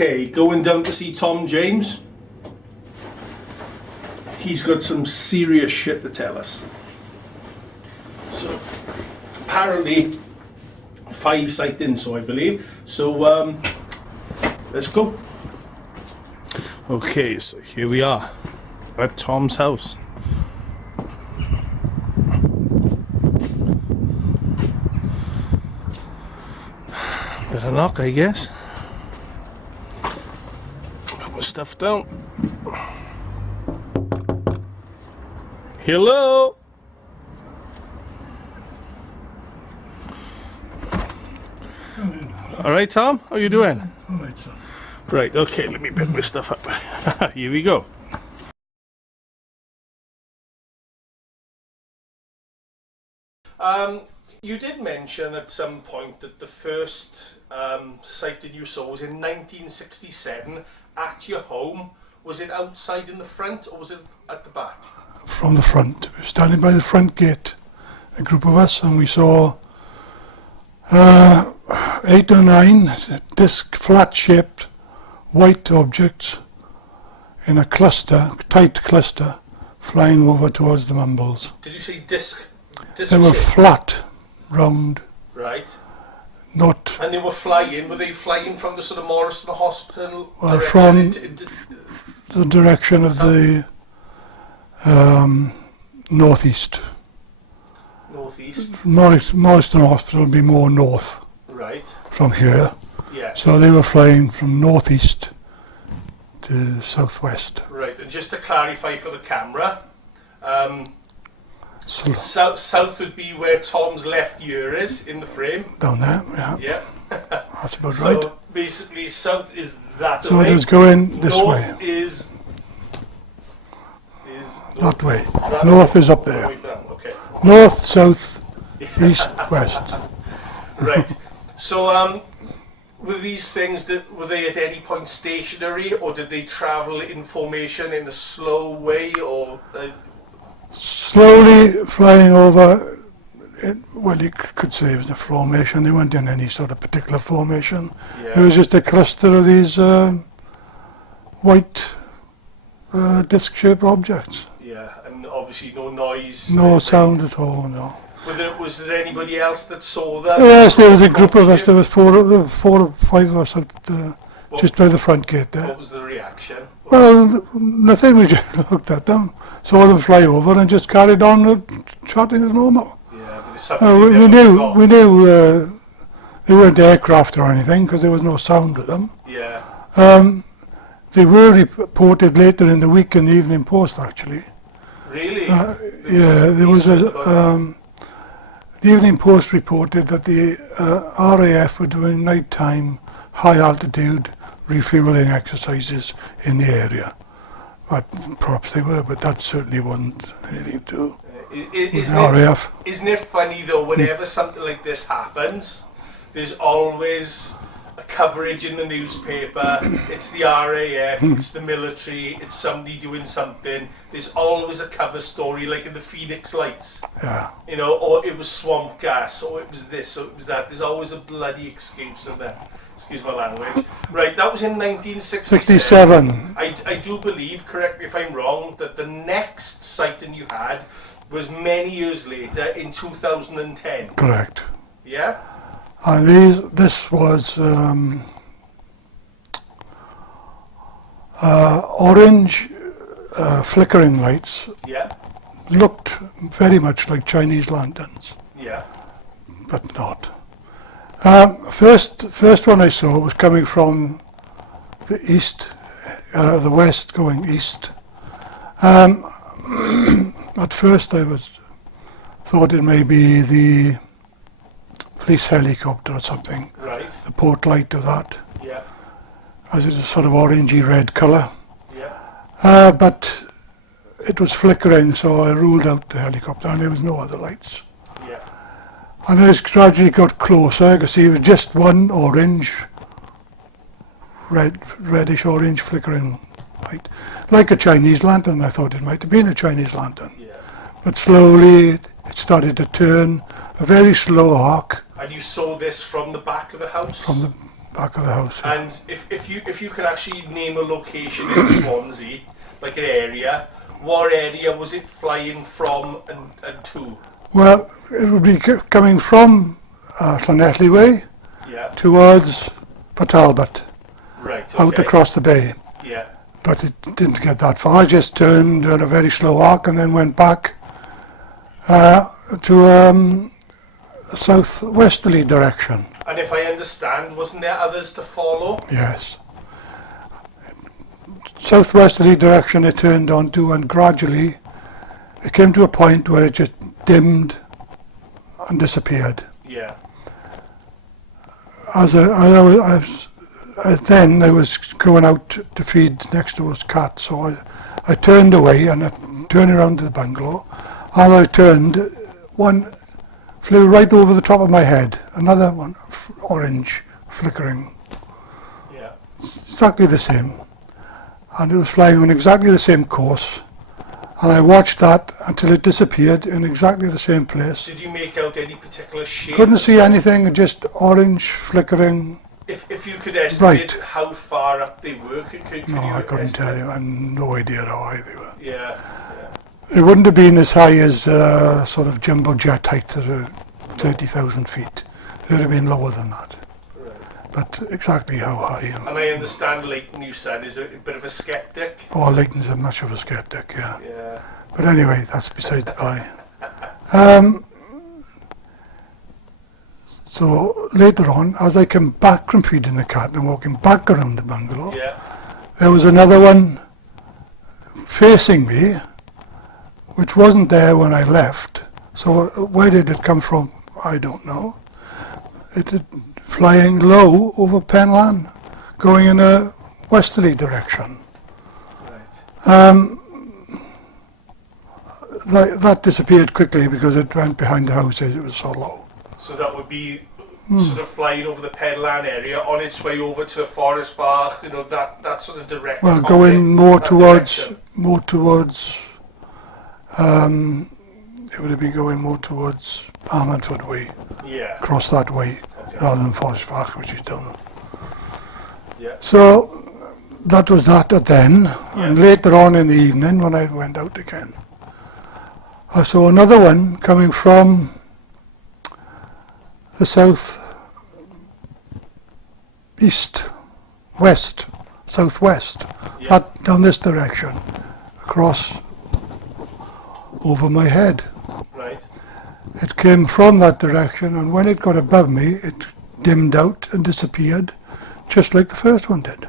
Okay, going down to see Tom James. He's got some serious shit to tell us. So, apparently, 5 sightings, so I believe. So, let's go. Okay, so here we are at Tom's house. Better knock, I guess. Put my stuff down. Hello? Alright, Tom? How you doing? Alright, son. Right, okay, let me pick my stuff up. Here we go. You did mention at some point that the first sighting you saw was in 1967 at your home. Was it outside in the front or was it at the back? From the front. We were standing by the front gate, a group of us, and we saw 8 or 9 disc flat-shaped white objects in a cluster, tight cluster, flying over towards the Mumbles. Did you say disc? They were flat, round. Right. Not. And they were flying. Were they flying from the sort of Morriston Hospital? Well, from the direction of the northeast. Northeast. Morriston Hospital would be more north. Right. From here. Yes. So they were flying from northeast to southwest. Right, and just to clarify for the camera, So south would be where Tom's left ear is in the frame. down there, yeah. Yeah. That's about So right. basically south is that So way. it is going this North way. is That way. that North way. is up All the there. way down, okay. North, south, east, west. Right. So were these things were they at any point stationary, or did they travel in formation in a slow way, or? Slowly flying over, well, you could say it was a formation. They weren't in any sort of particular formation. Yeah. It was just a cluster of these white disc-shaped objects. Yeah, and obviously no noise. No sound at all, no. Was there anybody else that saw that? Yes, there was a group of us. There was four or five of us out, just by the front gate there. What was the reaction? Well, nothing. We just looked at them, saw them fly over, and just carried on chatting as normal. Yeah, but it's something We knew they weren't aircraft or anything because there was no sound with them. Yeah. They were reported later in the week in the Evening Post, actually. Really? Yeah, there was a. The Evening Post reported that the RAF were doing nighttime, high-altitude refueling exercises in the area. But perhaps they were, but that certainly wasn't anything to do with the RAF. Isn't it funny though, whenever something like this happens, there's always a coverage in the newspaper, it's the RAF, it's the military, it's somebody doing something. There's always a cover story, like in the Phoenix Lights. Yeah. You know, or it was swamp gas, or it was this, or it was that. There's always a bloody excuse of that. Excuse my language. Right, that was in 1967. 67. I do believe, correct me if I'm wrong, that the next sighting you had was many years later in 2010. Correct. Yeah? And this was orange flickering lights. Yeah? Looked very much like Chinese lanterns, Yeah. but not. First one I saw was coming from the east, the west going east. At first I thought it may be the police helicopter or something, Right. the port light of that, Yeah. as it's a sort of orangey red colour. Yeah. But it was flickering, so I ruled out the helicopter, and there was no other lights. Yeah. And as it gradually got closer, I could see it was just one orange, reddish orange flickering light, like a Chinese lantern. I thought it might have been a Chinese lantern. Yeah. But slowly it started to turn, a very slow arc And you saw this from the back of the house? from the back of the house. Yeah. And if you could actually name a location in Swansea, like an area, what area was it flying from and to? Well, it would be coming from Llanelli Way Yeah. towards Port Talbot, Right. Okay. out across the bay. Yeah. But it didn't get that far. I just turned on a very slow arc and then went back to a southwesterly direction. And if I understand, wasn't there others to follow? Yes. Southwesterly direction it turned onto, and gradually it came to a point where it just dimmed and disappeared. Yeah. Then I was going out to feed next door's cat, so I turned away and I turned around to the bungalow. As I turned, one flew right over the top of my head, another one, orange, flickering, Yeah. exactly the same. And it was flying on exactly the same course. And I watched that until it disappeared in exactly the same place. Did you make out any particular shape? Couldn't see anything, just orange, flickering. If you could estimate Right. how far up they were, could No, you I couldn't tell estimate? you. I had no idea how high they were. Yeah. It wouldn't have been as high as sort of jumbo jet height at 30,000 feet. It would have been lower than that. Right. But exactly how high? And I understand Leighton, you said, is a bit of a skeptic. Oh, Leighton's a much of a skeptic, yeah. Yeah. But anyway, that's beside the by. So later on, as I came back from feeding the cat and walking back around the bungalow, Yeah. there was another one facing me, which wasn't there when I left. So where did it come from? I don't know. It was flying low over Penlan, going in a westerly direction. Right. That disappeared quickly because it went behind the houses. It was so low. So that would be sort of flying over the Penlan area on its way over to Forest Park, that sort of direction. Well, going more towards, it would have been going more towards Armandford Way, Yeah. across that way, Okay. rather than Forest Park, which is down. Yeah. So that was that then, and later on in the evening when I went out again, I saw another one coming from the southwest, Yeah. that down this direction, across over my head. Right. It came from that direction, and when it got above me, it dimmed out and disappeared, just like the first one did.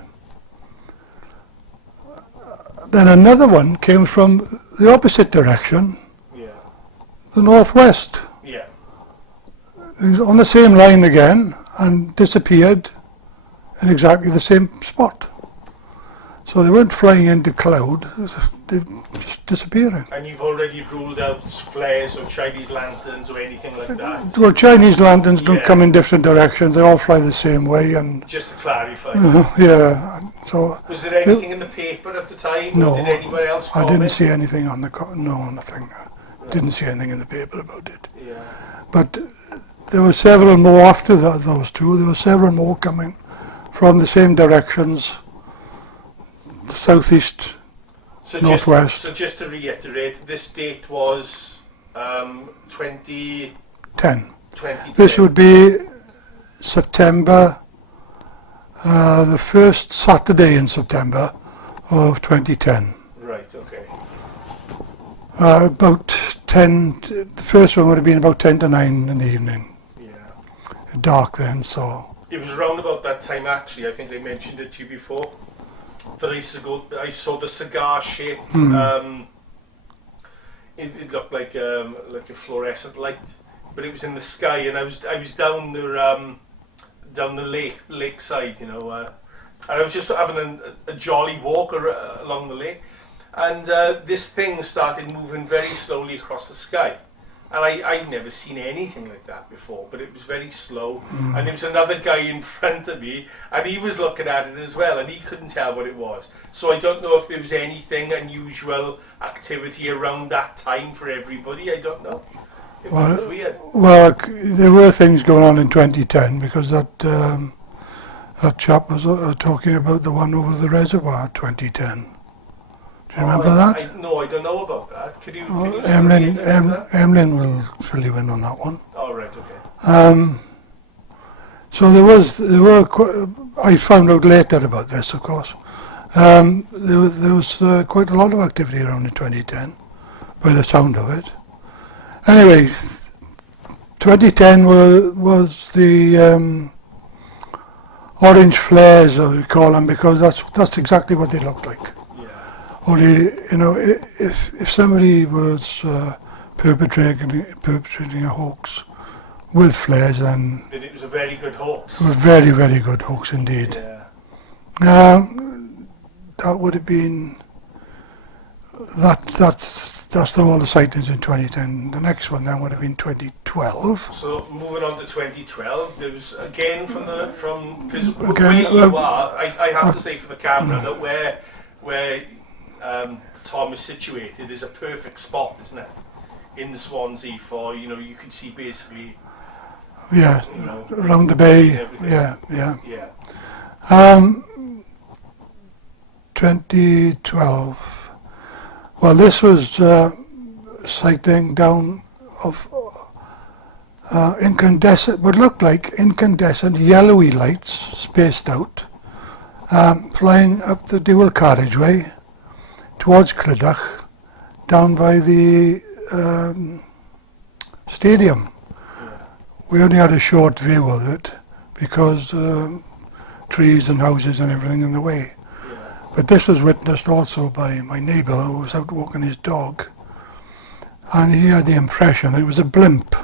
Then another one came from the opposite direction, Yeah. the northwest. Yeah. It was on the same line again and disappeared in exactly the same spot. So they weren't flying into cloud, they were just disappearing. And you've already ruled out flares or Chinese lanterns or anything like that. Well, Chinese lanterns don't Yeah. come in different directions, they all fly the same way, and Just to clarify. yeah, and so Was there anything in the paper at the time? No, Or did anyone else I comment? didn't see anything on the, no, nothing. Didn't see anything in the paper about it. Yeah. But there were several more after those two. There were several more coming from the same directions, the southeast, So northwest. Just to reiterate, this date was 2020. 10. This would be September, the first Saturday in September of 2010. Right. Okay. About 10, the first one would have been about 10 to 9 in the evening. Yeah. Dark then, so. It was around about that time, actually. I think I mentioned it to you before. That I saw the cigar-shaped. It looked like a fluorescent light, but it was in the sky, and I was down the lakeside, and I was just having a jolly walk along the lake, and this thing started moving very slowly across the sky. And I'd never seen anything like that before, but it was very slow. And there was another guy in front of me, and he was looking at it as well, and he couldn't tell what it was. So I don't know if there was anything unusual activity around that time for everybody. I don't know. It was weird. Well, there were things going on in 2010 because that That chap was talking about the one over the reservoir, 2010. Do you remember that? No, I don't know about that. Could you Emlyn will fill you in on that one. Oh, right, okay. So I found out later about this, of course. There was quite a lot of activity around in 2010, by the sound of it. Anyway, 2010 was the orange flares, as we call them, because that's exactly what they looked like. Yeah. Only, you know, if somebody was perpetrating a hoax with flares, then it was a very good hoax. A very, very good hoax indeed. Yeah. That would have been that's all the sightings in 2010. The next one then would have been 2012. So moving on to 2012, there was again because where you are, I have to say for the camera that where Tom is situated is a perfect spot, isn't it? In Swansea for, you know, you can see basically. Yeah, you know, around the bay. Yeah. 2012. Well, this was sighting down of incandescent, what looked like incandescent yellowy lights spaced out, flying up the dual carriageway towards Clydach, down by the stadium. We only had a short view of it because trees and houses and everything in the way. But this was witnessed also by my neighbour who was out walking his dog, and he had the impression that it was a blimp,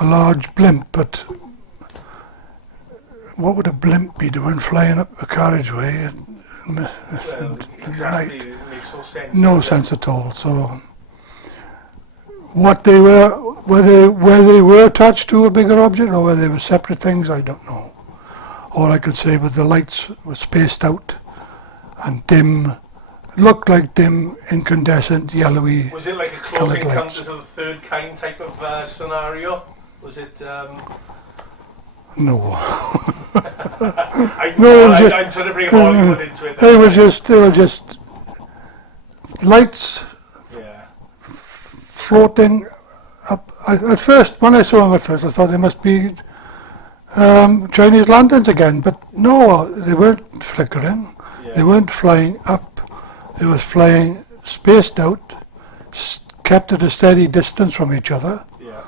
a large blimp, but what would a blimp be doing flying up a carriageway at night? It makes no sense. No sense at all. So what they were, whether they were attached to a bigger object or whether they were separate things, I don't know. All I could say was the lights were spaced out and dim, looked like dim, incandescent, yellowy. Was it like a Close Encounters of the Third Kind type of scenario? Was it? No. I'm trying to bring Hollywood into it. They were just lights floating up. At first, when I saw them at first, I thought they must be Chinese lanterns again, but no, they weren't flickering. They weren't flying up. They were flying spaced out, kept at a steady distance from each other. Yeah.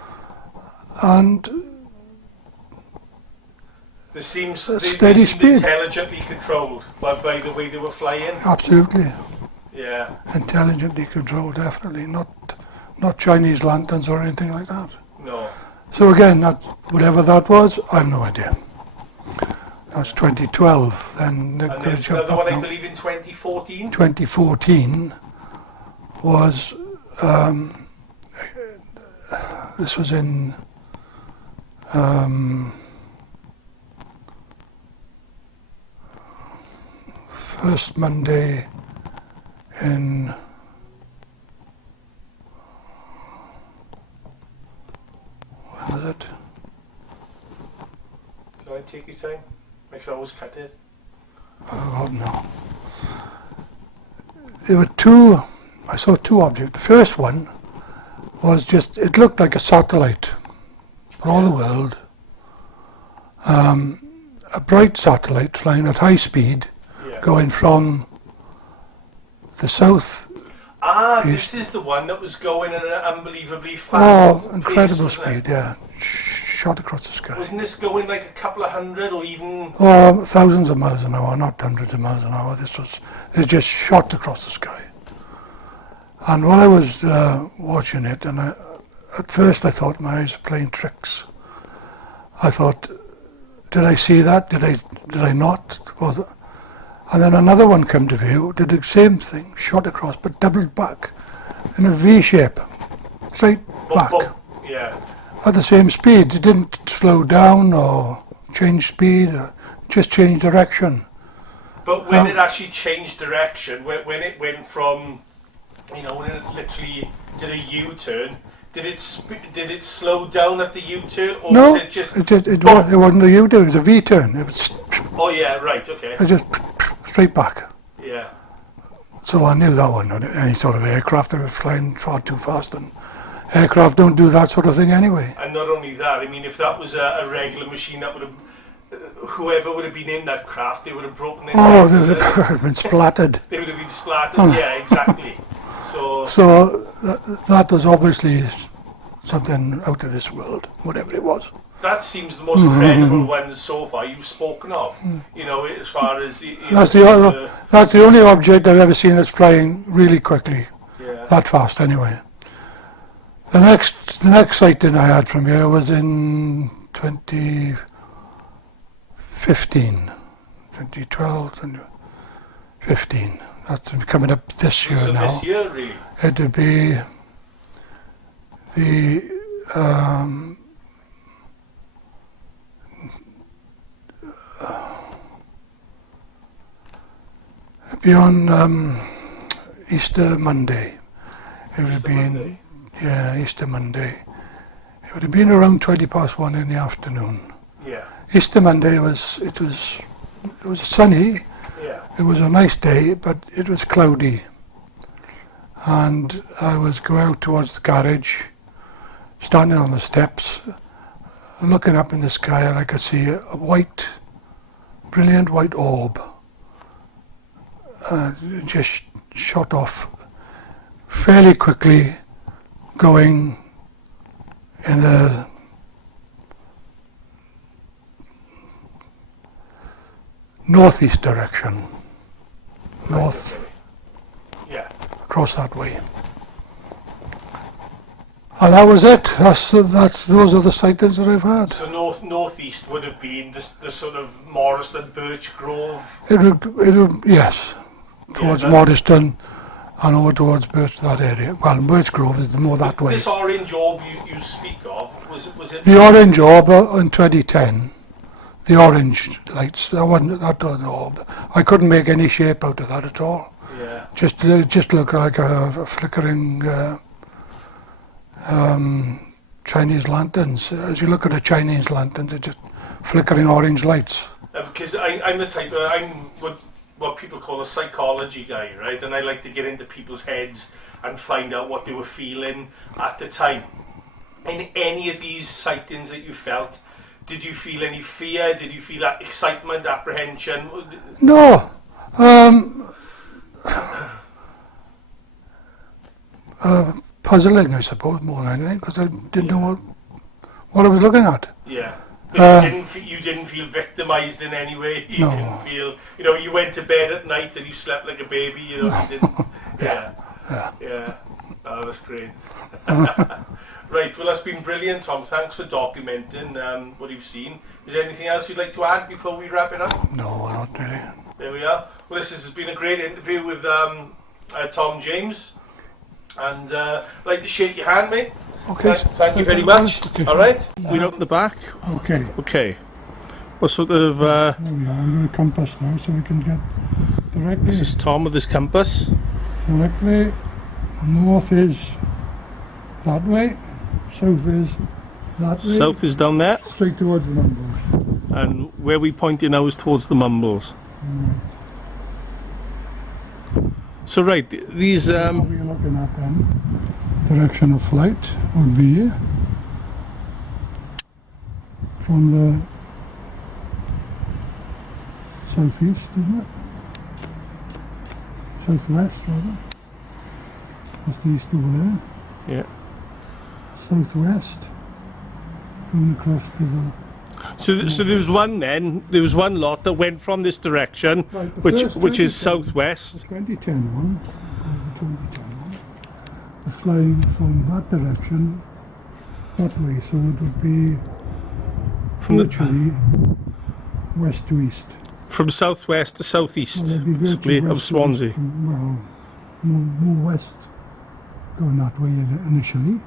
And they seemed steady speed. Intelligently controlled by the way they were flying. Absolutely. Yeah. Intelligently controlled, definitely. Not Chinese lanterns or anything like that. No. So again, whatever that was, I have no idea. That's 2012. Then they've got to jump another up one, now. I believe, in 2014. 2014 was this was in first Monday in when was it? Can I take your time? I should always cut it. Oh God, no. There were two. I saw two objects. The first one was just, it looked like a satellite for all the world. A bright satellite flying at high speed, going from the south. This is the one that was going at an unbelievably fast incredible pace, speed, yeah. Shot across the sky. Wasn't this going like a couple of hundred or even... Thousands of miles an hour, not hundreds of miles an hour. It just shot across the sky. And while I was watching it, and at first I thought my eyes were playing tricks. I thought, did I see that? Did I not? And then another one came to view, did the same thing, shot across, but doubled back in a V shape, straight back. Yeah. At the same speed. It didn't slow down or change speed, or just change direction. But when it actually changed direction, when it went from, when it literally did a U-turn, Did it slow down at the U-turn, or No, was it just? it wasn't a U-turn, it was a V-turn. It was Oh yeah, right, okay. it just straight back. Yeah. So I knew that one, any sort of aircraft that was flying far too fast, and aircraft don't do that sort of thing anyway. And not only that, I mean, if that was a regular machine, that would have, whoever would have been in that craft, they would have broken their Oh, necks, they would have been splattered. they would have been splattered. Yeah, exactly. So that was obviously something out of this world, whatever it was. That seems the most credible ones so far you've spoken of. You know, as far as That's the only object I've ever seen that's flying really quickly, yeah. that fast anyway. The next sighting I had from here was in 2015, 2012, 2015. That's coming up this year now. This year, really? It would be the beyond Easter Monday. It would have been, yeah, Easter Monday. It would have been around 1:20 in the afternoon. Yeah. Easter Monday was sunny. Yeah. It was a nice day, but it was cloudy. And I was going out towards the garage, standing on the steps, looking up in the sky, and I could see a white, brilliant white orb. Just shot off fairly quickly, going in a northeast direction, north, yeah, across that way. And that was it. Those are the sightings that I've had. So northeast would have been the sort of Morriston, Birch Grove. It would, yes, towards Morriston and over towards Birch, that area. Well, Birch Grove is more that way. This orange orb you speak of, was it? The orange orb in 2010, the orange lights, that wasn't an orb. I couldn't make any shape out of that at all. Yeah. Just looked like a flickering Chinese lanterns. As you look at a Chinese lantern, they're just flickering orange lights. Because I'm the type of, I'm what people call a psychology guy, right? And I like to get into people's heads and find out what they were feeling at the time. In any of these sightings that you felt, did you feel any fear? Did you feel that excitement, apprehension? No. Puzzling, I suppose, more than anything, because I didn't know what I was looking at. Yeah. But you didn't feel victimised in any way? You No. didn't feel, you went to bed at night and you slept like a baby, you didn't... Yeah. Oh, that's great. Right, well, that's been brilliant, Tom. Thanks for documenting what you've seen. Is there anything else you'd like to add before we wrap it up? No, not really. There we are. Well, this has been a great interview with Tom James. And I'd like to shake your hand, mate. Okay. Thank you very much. Okay. All right. We're up the back. Okay. Okay. What sort of... There we are. I'm going to compass now so we can get directly. This is Tom with his compass. Directly. North is that way. South is that way. South is down there. Straight towards the Mumbles. And where we pointing now is towards the Mumbles. So right, these... What we're looking at then, direction of flight would be here. From the southeast, isn't it? Southwest, rather. That's the east over there. Yeah. Southwest. Going across to the... So there was one lot that went from this direction, Right, which is southwest. The 2010 one, was flying from that direction, that way, so it would be From the- virtually west to east. From southwest to southeast, Well, it'd be basically, virtually of west to Swansea. east, well, more west, going that way initially.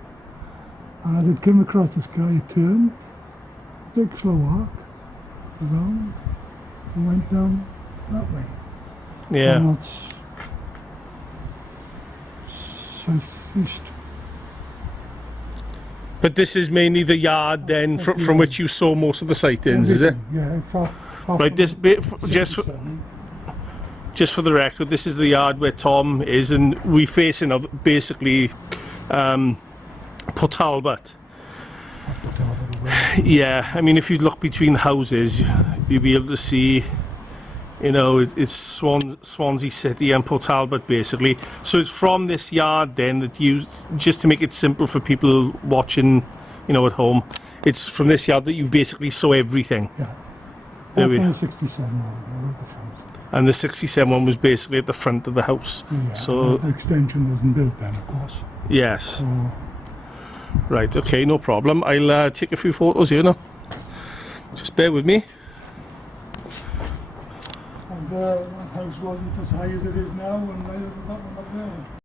And as it came across the sky, it turned, big slow arc, around, and went down that way. Yeah. And that's southeast. But this is mainly the yard then from which you saw most of the sightings, is it? Yeah. Right, this bit, just for the record, this is the yard where Tom is, and we face basically Port Talbot. Yeah, I mean, if you look between houses, you'll be able to see, you know, it's Swansea City and Port Talbot basically. So it's from this yard then that you, just to make it simple for people watching, you know, at home, it's from this yard that you basically saw everything. Yeah. There we. 67 at the front. And the 67 one was basically at the front of the house. Yeah, so the extension wasn't built then, of course. Yes. So, Right, okay, no problem. I'll take a few photos here now. Just bear with me. and that house wasn't as high as it is now, and neither was that one up there.